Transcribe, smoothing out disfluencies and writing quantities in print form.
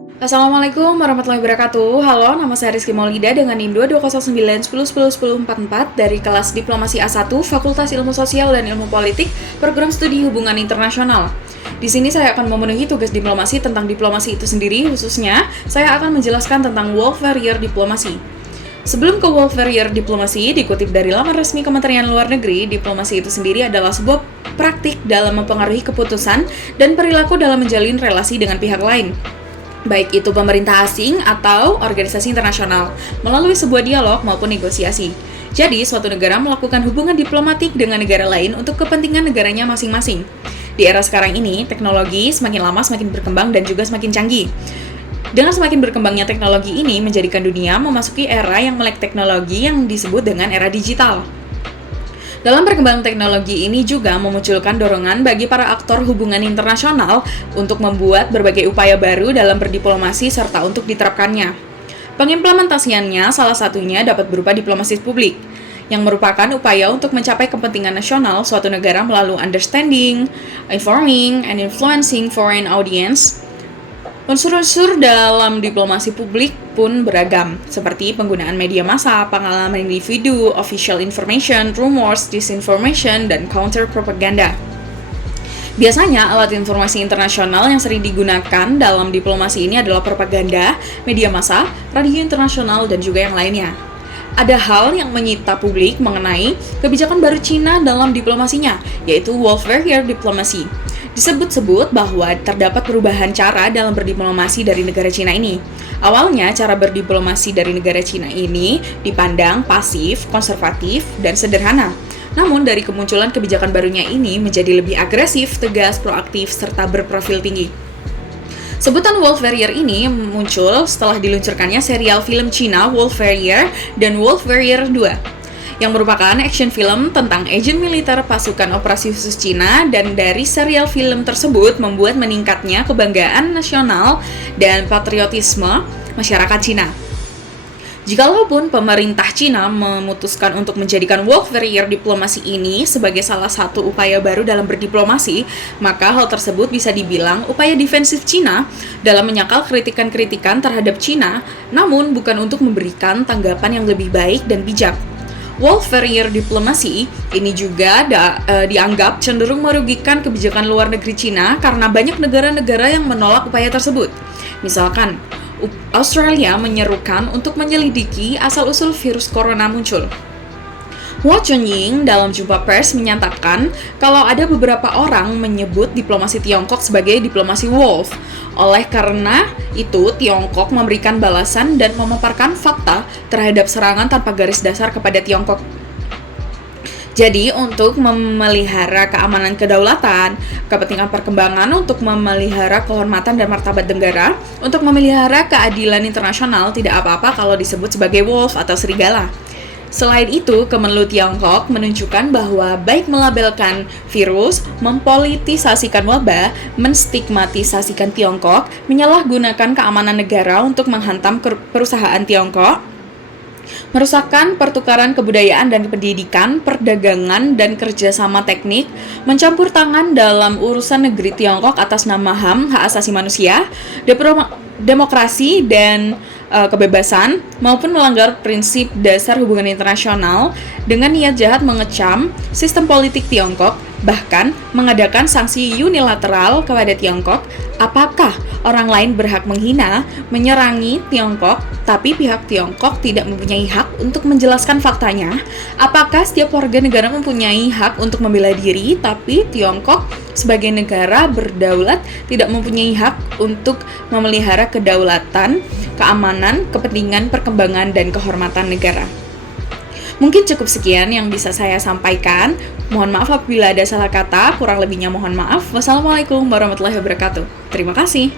Assalamualaikum warahmatullahi wabarakatuh. Halo, nama saya Rizky Maulida dengan NIM 220910101044 dari kelas Diplomasi A1 Fakultas Ilmu Sosial dan Ilmu Politik, Program Studi Hubungan Internasional. Di sini saya akan memenuhi tugas diplomasi tentang diplomasi itu sendiri, khususnya saya akan menjelaskan tentang World Warrior Diplomasi. Sebelum ke World Warrior Diplomasi, dikutip dari laman resmi Kementerian Luar Negeri, diplomasi itu sendiri adalah sebuah praktik dalam mempengaruhi keputusan dan perilaku dalam menjalin relasi dengan pihak lain, baik itu pemerintah asing atau organisasi internasional, melalui sebuah dialog maupun negosiasi. Jadi, suatu negara melakukan hubungan diplomatik dengan negara lain untuk kepentingan negaranya masing-masing. Di era sekarang ini, teknologi semakin lama semakin berkembang dan juga semakin canggih. Dengan semakin berkembangnya teknologi ini menjadikan dunia memasuki era yang melek teknologi yang disebut dengan era digital. Dalam perkembangan teknologi ini juga memunculkan dorongan bagi para aktor hubungan internasional untuk membuat berbagai upaya baru dalam berdiplomasi serta untuk diterapkannya. Pengimplementasiannya salah satunya dapat berupa diplomasi publik, yang merupakan upaya untuk mencapai kepentingan nasional suatu negara melalui understanding, informing, and influencing foreign audience. Unsur-unsur dalam diplomasi publik pun beragam, seperti penggunaan media massa, pengalaman individu, official information, rumors, disinformation, dan counter-propaganda. Biasanya, alat informasi internasional yang sering digunakan dalam diplomasi ini adalah propaganda, media massa, radio internasional, dan juga yang lainnya. Ada hal yang menyita publik mengenai kebijakan baru Cina dalam diplomasinya, yaitu World Warrior Diplomacy. Disebut-sebut bahwa terdapat perubahan cara dalam berdiplomasi dari negara Cina ini. Awalnya, cara berdiplomasi dari negara Cina ini dipandang pasif, konservatif, dan sederhana. Namun, dari kemunculan kebijakan barunya ini menjadi lebih agresif, tegas, proaktif, serta berprofil tinggi. Sebutan World Warrior ini muncul setelah diluncurkannya serial film Cina World Warrior dan World Warrior 2. Yang merupakan action film tentang agen militer pasukan operasi khusus Cina, dan dari serial film tersebut membuat meningkatnya kebanggaan nasional dan patriotisme masyarakat Cina. Jikalaupun pemerintah Cina memutuskan untuk menjadikan World Warrior Diplomasi ini sebagai salah satu upaya baru dalam berdiplomasi, maka hal tersebut bisa dibilang upaya defensif Cina dalam menyangkal kritikan-kritikan terhadap Cina, namun bukan untuk memberikan tanggapan yang lebih baik dan bijak. World Warrior Diplomasi ini juga dianggap cenderung merugikan kebijakan luar negeri Cina karena banyak negara-negara yang menolak upaya tersebut. Misalkan, Australia menyerukan untuk menyelidiki asal-usul virus corona muncul. Hua Chunying dalam jumpa pers menyatakan kalau ada beberapa orang menyebut diplomasi Tiongkok sebagai diplomasi wolf. Oleh karena itu, Tiongkok memberikan balasan dan memaparkan fakta terhadap serangan tanpa garis dasar kepada Tiongkok. Jadi, untuk memelihara keamanan kedaulatan, kepentingan perkembangan untuk memelihara kehormatan dan martabat negara, untuk memelihara keadilan internasional, tidak apa-apa kalau disebut sebagai wolf atau serigala. Selain itu, Kemenlu Tiongkok menunjukkan bahwa baik melabelkan virus, mempolitisasikan wabah, menstigmatisasikan Tiongkok, menyalahgunakan keamanan negara untuk menghantam perusahaan Tiongkok, merusakkan pertukaran kebudayaan dan pendidikan, perdagangan, dan kerjasama teknik, mencampur tangan dalam urusan negeri Tiongkok atas nama HAM, hak asasi manusia, demokrasi, dan kebebasan, maupun melanggar prinsip dasar hubungan internasional dengan niat jahat mengecam sistem politik Tiongkok, bahkan mengadakan sanksi unilateral kepada Tiongkok. Apakah orang lain berhak menghina, menyerangi Tiongkok, tapi pihak Tiongkok tidak mempunyai hak untuk menjelaskan faktanya? Apakah setiap warga negara mempunyai hak untuk membela diri, tapi Tiongkok sebagai negara berdaulat tidak mempunyai hak untuk memelihara kedaulatan, keamanan, kepentingan, perkembangan, dan kehormatan negara? Mungkin cukup sekian yang bisa saya sampaikan. Mohon maaf apabila ada salah kata, kurang lebihnya mohon maaf. Wassalamualaikum warahmatullahi wabarakatuh. Terima kasih.